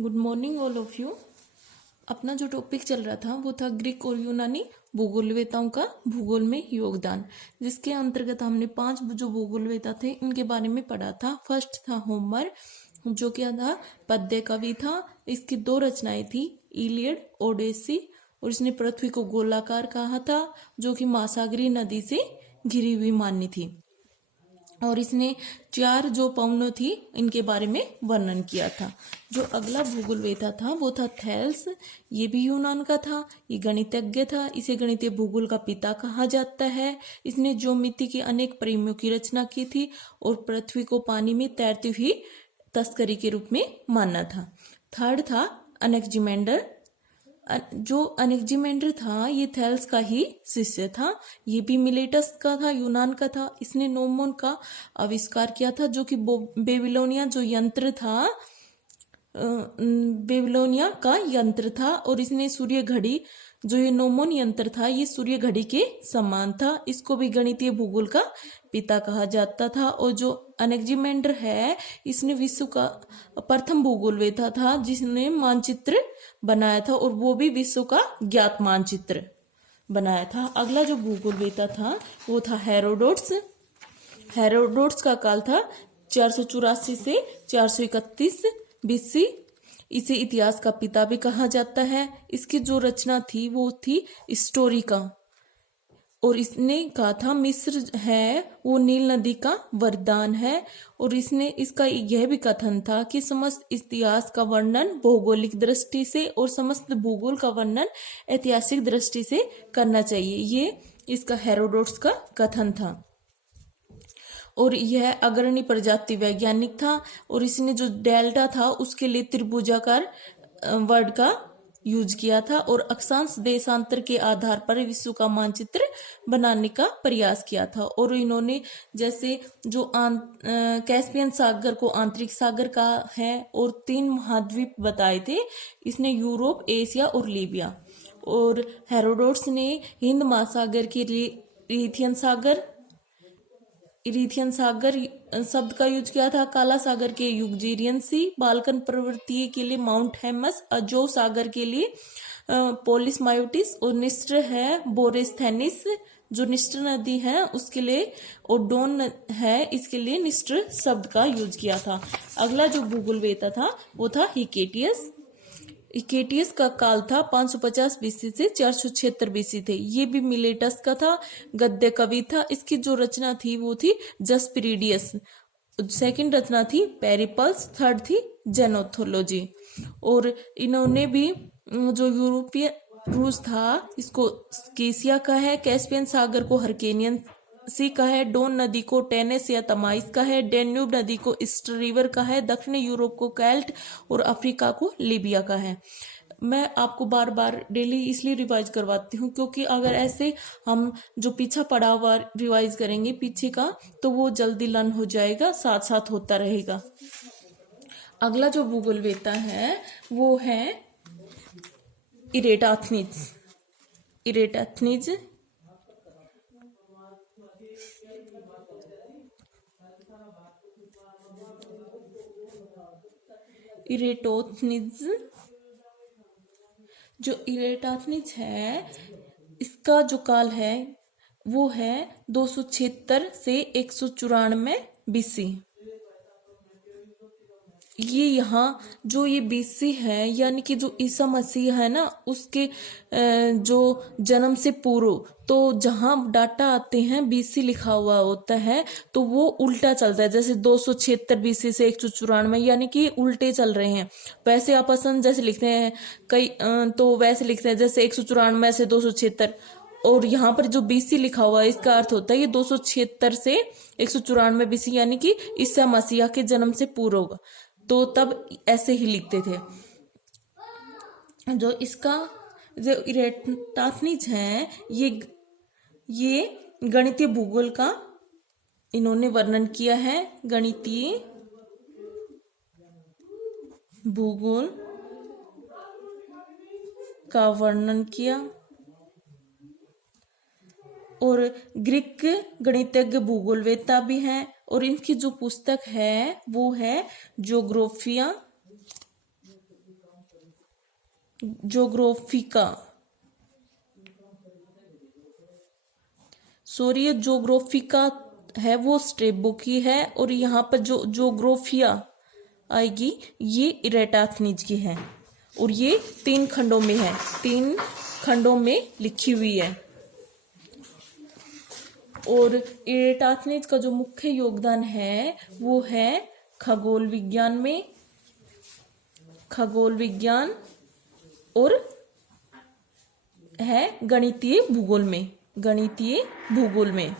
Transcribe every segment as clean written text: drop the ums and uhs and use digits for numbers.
Good morning all of you. अपना जो topic चल रहा था वो था ग्रीक और यूनानी भूगोलवेताओं का भूगोल में योगदान, जिसके अंतर्गत हमने 5 जो भूगोलवेता थे इनके बारे में पढ़ा था। फर्स्ट था होमर, जो क्या था, पद्य कवि था। इसकी 2 रचनाएं थी, इलियड, ओडेसी, और इसने पृथ्वी को गोलाकार कहा था, जो कि महासागरीय नदी से घिरी हुई मानी थी। और इसने 4 जो पौनों थी इनके बारे में वर्णन किया था। जो अगला भूगोलवेता था वो था थेल्स। ये भी यूनान का था। ये गणितज्ञ था। इसे गणितीय भूगोल का पिता कहा जाता है। इसने ज्योमिति की अनेक परियों की रचना की थी और पृथ्वी को पानी में तैरती हुई तस्करी के रूप में माना था। थर्ड था अनेक्जिमेंडर। जो अनेक्जिमेंडर था ये थेल्स का ही शिष्य था। ये भी मिलेटस का था, यूनान का था। इसने नोमोन का आविष्कार किया था, जो कि बेबीलोनिया जो यंत्र था, बेबीलोनिया का यंत्र था। और इसने सूर्य घड़ी, जो ये नोमोन यंत्र था, ये सूर्य घड़ी के समान था। इसको भी गणितीय भूगोल का पिता कहा जाता था। और जो अनेक्जिमेंडर है, इसने विश्व का प्रथम भूगोलवेता था जिसने मानचित्र बनाया था, और वो भी विश्व का ज्ञात मानचित्र बनाया था। अगला जो भूगोलवेता था वो था हेरोडोट्स। हेरोडोट्स का काल था 484 से 431 बीसी। इसे इतिहास का पिता भी कहा जाता है। इसकी जो रचना थी वो थी स्टोरिका, और इसने कहा था मिस्र है वो नील नदी का वरदान है। और इसने इसका यह भी कथन था कि समस्त इतिहास का वर्णन भौगोलिक दृष्टि से और समस्त भूगोल का वर्णन ऐतिहासिक दृष्टि से करना चाहिए। ये इसका हेरोडोट्स का कथन था। और यह अग्रणी प्रजाति वैज्ञानिक था। और इसने जो डेल्टा था उसके लिए त्रिभुजाकार वर्ड का यूज किया था, और अक्षांश देशांतर के आधार पर विश्व का मानचित्र बनाने का प्रयास किया था। और इन्होंने जैसे जो कैस्पियन सागर को आंतरिक सागर का है, और 3 महाद्वीप बताए थे। इसने यूरोप, एशिया और लीबिया। और हेरोडोट्स ने हिंद महासागर के लिए इरीथियन सागर शब्द का यूज किया था। काला सागर के यूग्जीरियन सी, बाल्कन पर्वतीय के लिए माउंट हेमस, अजो सागर के लिए पोलिस मायोटिस, और निस्टर है बोरेस्थेनिस, जो निस्टर नदी है उसके लिए, और डोन है इसके लिए निस्टर शब्द का यूज किया था। अगला जो भूगोलवेता था वो था हिकेटियस। हिकेटियस का काल था 550 बीसी से 476 बीसी थे। ये भी मिलेटस का था, गद्य कवि था। इसकी जो रचना थी वो थी जस्पिरिडियस। सेकंड रचना थी पेरिपल्स, थर्ड थी जेनोथोलॉजी। और इन्होंने भी जो यूरोपीय रूस था इसको केसिया का है, कैस्पियन सागर को हरकेनियन सी का है, डोन नदी को टेनेस या तमाइस का है, डेन्यूब नदी को ईस्ट रिवर का है, दक्षिणी यूरोप को कैल्ट और अफ्रीका को लीबिया का है। मैं आपको बार बार डेली इसलिए रिवाइज करवाती हूँ क्योंकि अगर ऐसे हम जो पीछा पड़ा हुआ रिवाइज करेंगे पीछे का, तो वो जल्दी लर्न हो जाएगा, साथ साथ होता रहेगा। अगला जो भूगोलवेता है वो है इरेटाथनीज। इरेटाथनीज इरेटोथनीज जो इरेटाथनीज है, इसका जो काल है वो है 276 से 194 बीसी। ये यहाँ जो ये बीसी है, यानी कि जो ईसा मसीह है ना, उसके जो जन्म से पूर्व, तो जहां डाटा आते हैं बीसी लिखा हुआ होता है तो वो उल्टा चलता है। जैसे 276 बीसी से 194, यानी कि उल्टे चल रहे हैं। वैसे आपस जैसे लिखते हैं कई तो वैसे लिखते हैं जैसे 194 से 276, और यहाँ पर जो बीसी लिखा हुआ है इसका अर्थ होता है ये 276 से 194 बीसी, यानी कि ईसा मसीह के जन्म से पूर्व होगा। तो तब ऐसे ही लिखते थे। जो इसका जो इरेटाथनीज है ये गणितीय भूगोल का इन्होंने वर्णन किया है। गणितीय भूगोल का वर्णन किया। और ग्रीक गणितज्ञ भूगोलवेता भी हैं। और इनकी जो पुस्तक है वो है ज्योग्राफिया जोग्राफिका, सूर्य जोग्राफिका है वो स्ट्रेबो की है, और यहाँ पर जो जोग्राफिया आएगी ये इरेटाथनीज की है, और ये 3 खंडों में है, 3 खंडों में लिखी हुई है। और इरेटाथनीज का जो मुख्य योगदान है वो है खगोल विज्ञान में, खगोल विज्ञान, और है गणितीय भूगोल में, गणितीय भूगोल में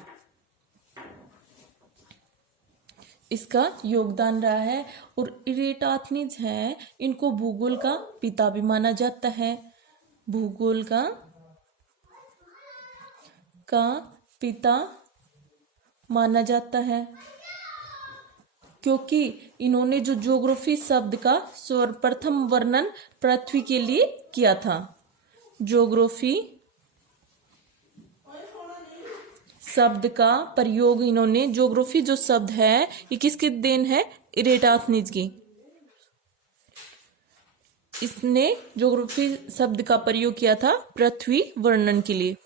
इसका योगदान रहा है। और इरेटाथनीज है, इनको भूगोल का पिता भी माना जाता है, भूगोल का पिता माना जाता है, क्योंकि इन्होंने जो ज्योग्राफी शब्द का सर्वप्रथम वर्णन पृथ्वी के लिए किया था। ज्योग्राफी शब्द का प्रयोग इन्होंने, ज्योग्राफी जो शब्द है ये किसकी देन है? इरेटाथनीज की। इसने ज्योग्राफी शब्द का प्रयोग किया था पृथ्वी वर्णन के लिए।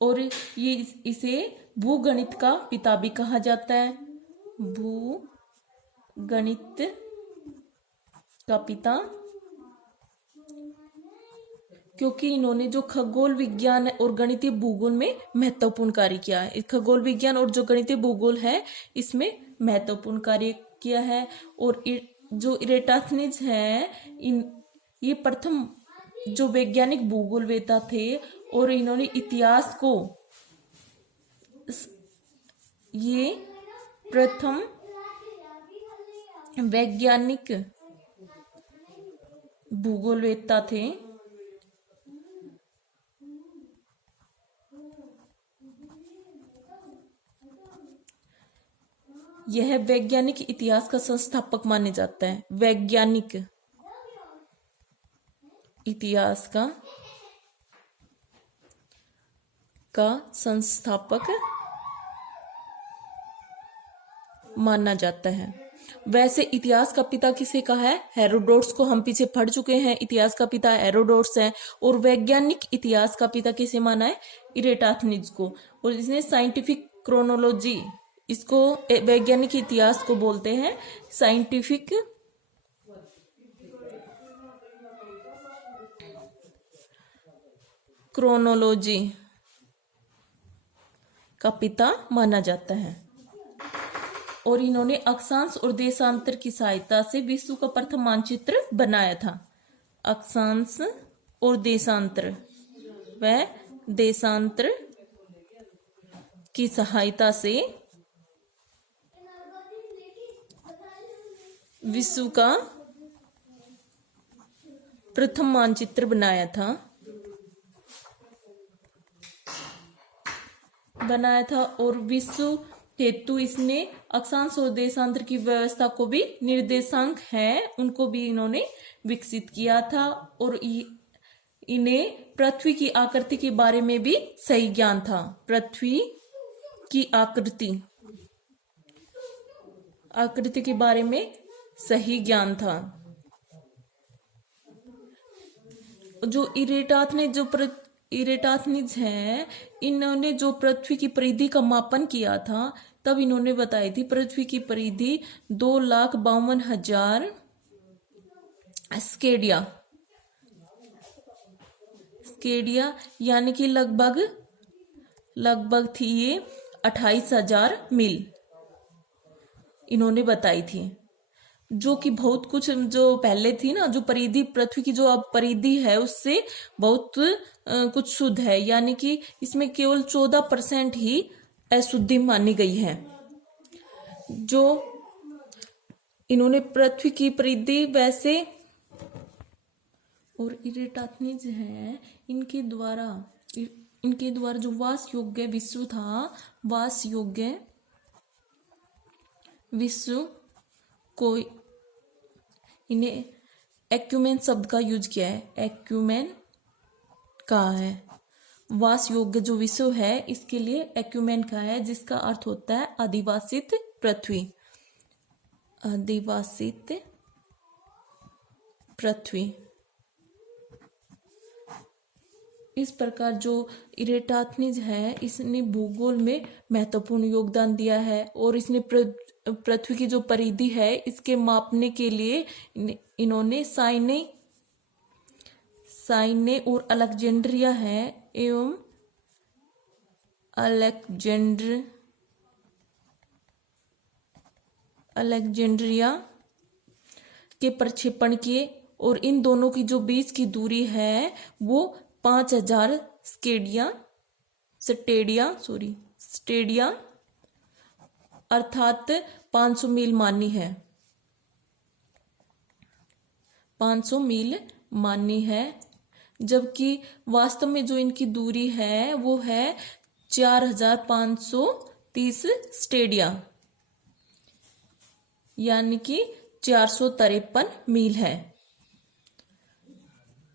और ये इसे भूगणित का पिता भी कहा जाता है, भूगणित का पिता, क्योंकि इन्होंने जो खगोल विज्ञान और गणितीय भूगोल में महत्वपूर्ण कार्य किया है। खगोल विज्ञान और जो गणितीय भूगोल है इसमें महत्वपूर्ण कार्य किया है। और जो इरेटाथनीज है, ये प्रथम जो वैज्ञानिक भूगोलवेत्ता थे, और इन्होंने इतिहास को, ये प्रथम वैज्ञानिक भूगोलवेत्ता थे। यह वैज्ञानिक इतिहास का संस्थापक माने जाता है, वैज्ञानिक इतिहास का संस्थापक माना जाता है। वैसे इतिहास का पिता किसे कहा है? हेरोडोट्स को हम पीछे पढ़ चुके हैं, इतिहास का पिता हेरोडोट्स है। और वैज्ञानिक इतिहास का पिता किसे माना है? इरेटाथनीज को। और इसने साइंटिफिक क्रोनोलॉजी, इसको वैज्ञानिक इतिहास को बोलते हैं साइंटिफिक क्रोनोलॉजी का पिता माना जाता है। और इन्होंने अक्षांश और देशांतर की सहायता से विश्व का प्रथम मानचित्र बनाया था। अक्षांश और देशांतर व देशांतर की सहायता से विश्व का प्रथम मानचित्र बनाया था और विश्व हेतु इसने अक्षांश और देशांतर की व्यवस्था को भी, निर्देशांक है उनको भी इन्होंने विकसित किया था। और इन्हें पृथ्वी की आकृति के बारे में भी सही ज्ञान था। पृथ्वी की आकृति के बारे में सही ज्ञान था। जो इरेटाथनीज है, इन्होंने जो पृथ्वी की परिधि का मापन किया था, तब इन्होंने बताई थी पृथ्वी की परिधि 2,52,000 स्केडिया यानी कि लगभग थी ये 28,000 मील इन्होंने बताई थी। जो कि बहुत कुछ, जो पहले थी ना, जो परिधि, पृथ्वी की जो अब परिधि है उससे बहुत कुछ शुद्ध है, यानी कि इसमें केवल 14% ही अशुद्धि मानी गई है। जो इन्होंने पृथ्वी की परिधि वैसे, और इरेटाथनीज है, इनके द्वारा जो वास योग्य विश्व था, वास योग्य विश्व को इन्हें एक्यूमेन शब्द का यूज किया है। एक्यूमेन कहा है, वास योग्य जो विश्व है इसके लिए एक्यूमेन कहा है, जिसका अर्थ होता है अधिवासित पृथ्वी। अधिवासित पृथ्वी। इस प्रकार जो इरेटाथनीज है इसने भूगोल में महत्वपूर्ण योगदान दिया है और इसने पृथ्वी की जो परिधि है इसके मापने के लिए इन्होंने साइने और अलेक्जेंड्रिया है एवं अलेक्जेंड्रिया के प्रक्षेपण किए और इन दोनों की जो बीच की दूरी है वो 5000 स्टेडिया अर्थात 500 मील मानी है। 500 मील मानी है, जबकि वास्तव में जो इनकी दूरी है वो है 4530 स्टेडिया, यानी कि 453 मील है।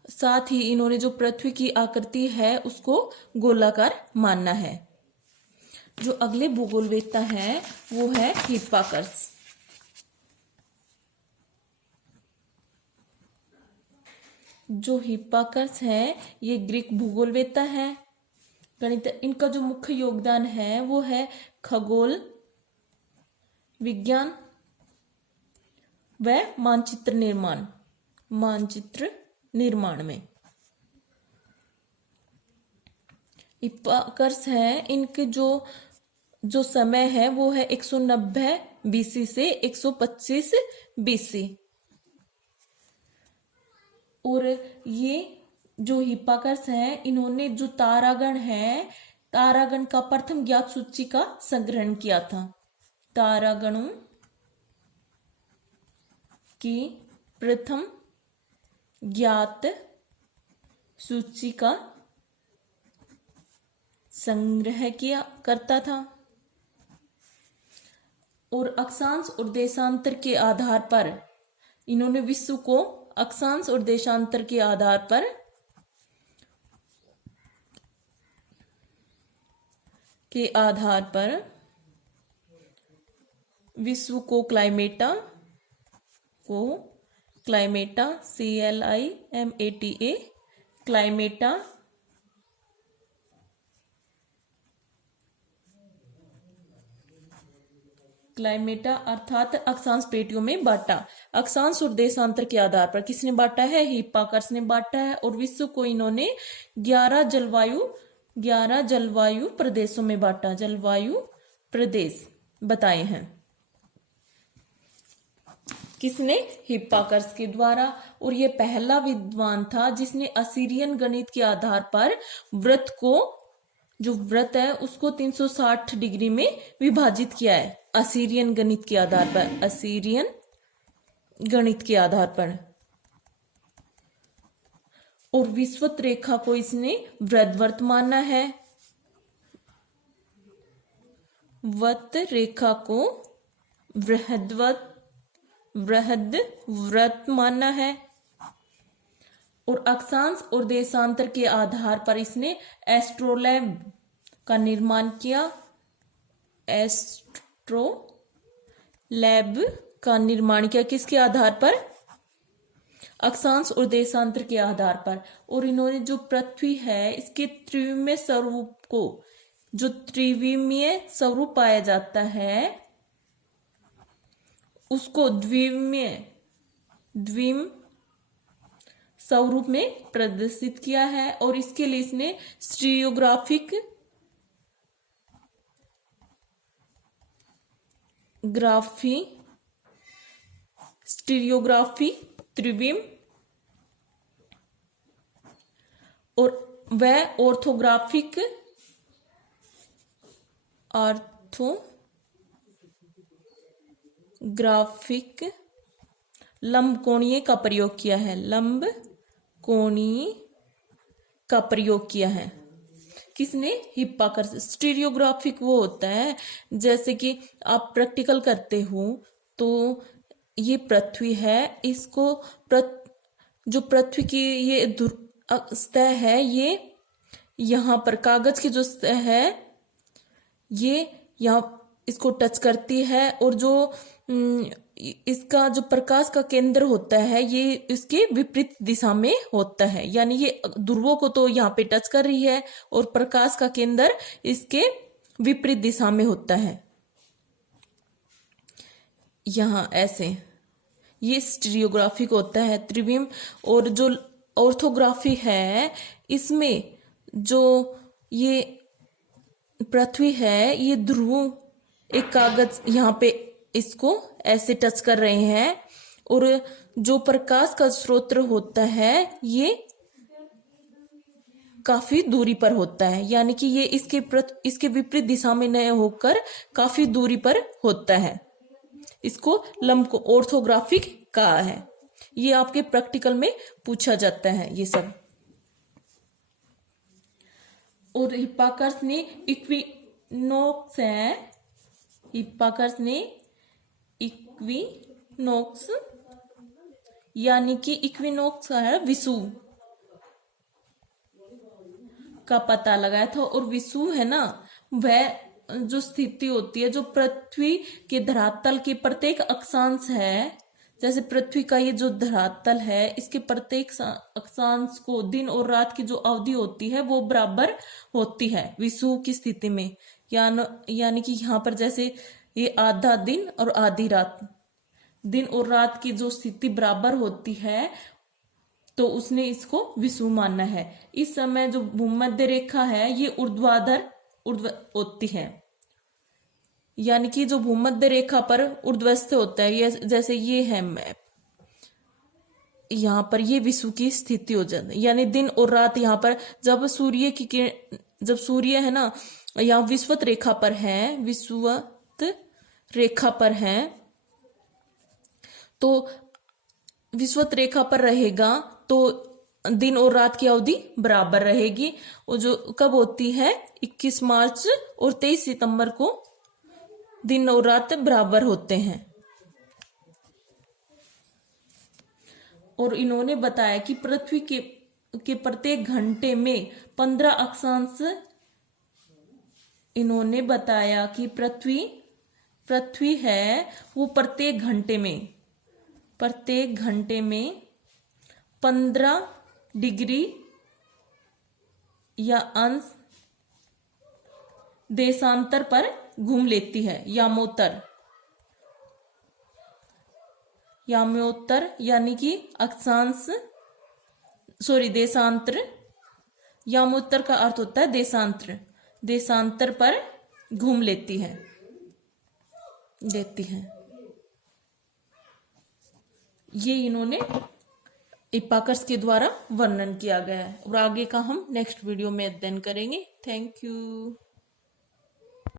साथ ही इन्होंने जो पृथ्वी की आकृति है उसको गोलाकार माना है। जो अगले भूगोलवेत्ता है वो है हिप्पार्कस। जो हिप्पार्कस है ये ग्रीक भूगोलवेत्ता है, गणित। इनका जो मुख्य योगदान है वो है खगोल विज्ञान व मानचित्र निर्माण में। हिप्पार्कस है, इनके जो समय है वो है 190 बीसी से 125 बीसी। और ये जो हिप्पार्कस है इन्होंने जो तारागण का प्रथम ज्ञात सूची का संग्रहण किया था। तारागणों की प्रथम ज्ञात सूची का संग्रह किया करता था और अक्षांश और देशांतर के आधार पर इन्होंने विश्व को अक्षांश और देशांतर के आधार पर विश्व को क्लाइमेटा CLIMATA क्लाइमेटा अर्थात अक्षांश पेटियों में बांटा। अक्षांश और देशांतर के आधार पर किसने बांटा है? हिप्पार्कस ने बांटा है। और विश्व को इन्होंने 11 जलवायु प्रदेशों में बांटा, जलवायु प्रदेश बताए हैं। किसने? हिप्पार्कस के द्वारा। और ये पहला विद्वान था जिसने असीरियन गणित के आधार पर वृत्त है उसको 360 डिग्री में विभाजित किया है। असीरियन गणित के आधार पर और विषुवत रेखा को इसने बृहद्वृत्त माना है। वृत्त रेखा को बृहद्वृत्त माना है। और अक्षांश और देशांतर के आधार पर इसने एस्ट्रोलैब का निर्माण किया। एस्ट्रोलैब का निर्माण किया किसके आधार पर? अक्षांश और देशांतर के आधार पर। और इन्होंने जो पृथ्वी है इसके त्रिविमीय स्वरूप पाया जाता है उसको द्विम स्वरूप में प्रदर्शित किया है। और इसके लिए इसने स्टीरियोग्राफी त्रिविम और वह ऑर्थोग्राफिक लंबकोणीय का प्रयोग किया है। लंबकोणीय का प्रयोग किया है किसने? हिप्पार्कस। स्टीरियोग्राफिक वो होता है जैसे कि आप प्रैक्टिकल करते हो तो ये पृथ्वी है, इसको जो पृथ्वी की ये सतह है ये यहाँ पर कागज की जो सतह है ये यहाँ इसको टच करती है और जो इसका जो प्रकाश का केंद्र होता है ये इसके विपरीत दिशा में होता है, यानी ये ध्रुवों को तो यहाँ पे टच कर रही है और प्रकाश का केंद्र इसके विपरीत दिशा में होता है, यहाँ ऐसे। ये स्टीरियोग्राफिक होता है त्रिविम। और जो ऑर्थोग्राफी है इसमें जो ये पृथ्वी है ये ध्रुव एक कागज यहाँ पे इसको ऐसे टच कर रहे हैं और जो प्रकाश का स्रोत होता है ये काफी दूरी पर होता है, यानी कि ये इसके विपरीत दिशा में न होकर काफी दूरी पर होता है। इसको लंब को ऑर्थोग्राफिक कहा है। ये आपके प्रैक्टिकल में पूछा जाता है ये सब। और हिप्पार्कस ने इक्विनोक्स है, हिप्पार्कस ने इक्विनोक्स यानी कि इक्विनोक्स है विषुव का पता लगाया था। और विषुव है ना वह जो स्थिति होती है जो पृथ्वी के धरातल के प्रत्येक अक्षांश है, जैसे पृथ्वी का ये जो धरातल है इसके प्रत्येक अक्षांश को दिन और रात की जो अवधि होती है वो बराबर होती है विषुव की स्थिति में। यानी कि यहाँ पर जैसे ये आधा दिन और आधी रात, दिन और रात की जो स्थिति बराबर होती है तो उसने इसको विषुव माना है। इस समय जो भूमध्य रेखा है ये ऊर्ध्वाधर होती है, यानी कि जो भूमध्य रेखा पर ऊर्ध्वस्थ होता है, ये जैसे ये है मैप, यहाँ पर ये विषुव की स्थिति हो जाती है। यानी दिन और रात यहाँ पर जब सूर्य है ना यहाँ विषुवत रेखा पर है, विषुवत रेखा पर है तो विषुवत रेखा पर रहेगा तो दिन और रात की अवधि बराबर रहेगी। और जो कब होती है 21 मार्च और 23 सितंबर को दिन और रात बराबर होते हैं। और इन्होंने बताया कि पृथ्वी के प्रत्येक घंटे में 15 अक्षांश, इन्होंने बताया कि पृथ्वी है वो प्रत्येक घंटे में 15 डिग्री या अंश देशांतर पर घूम लेती है। यामोत्तर यानी कि देशांतर। यामोत्तर का अर्थ होता है देशांतर पर घूम लेती है। ये इन्होंने हिप्पार्कस के द्वारा वर्णन किया गया है और आगे का हम नेक्स्ट वीडियो में अध्ययन करेंगे। Thank you.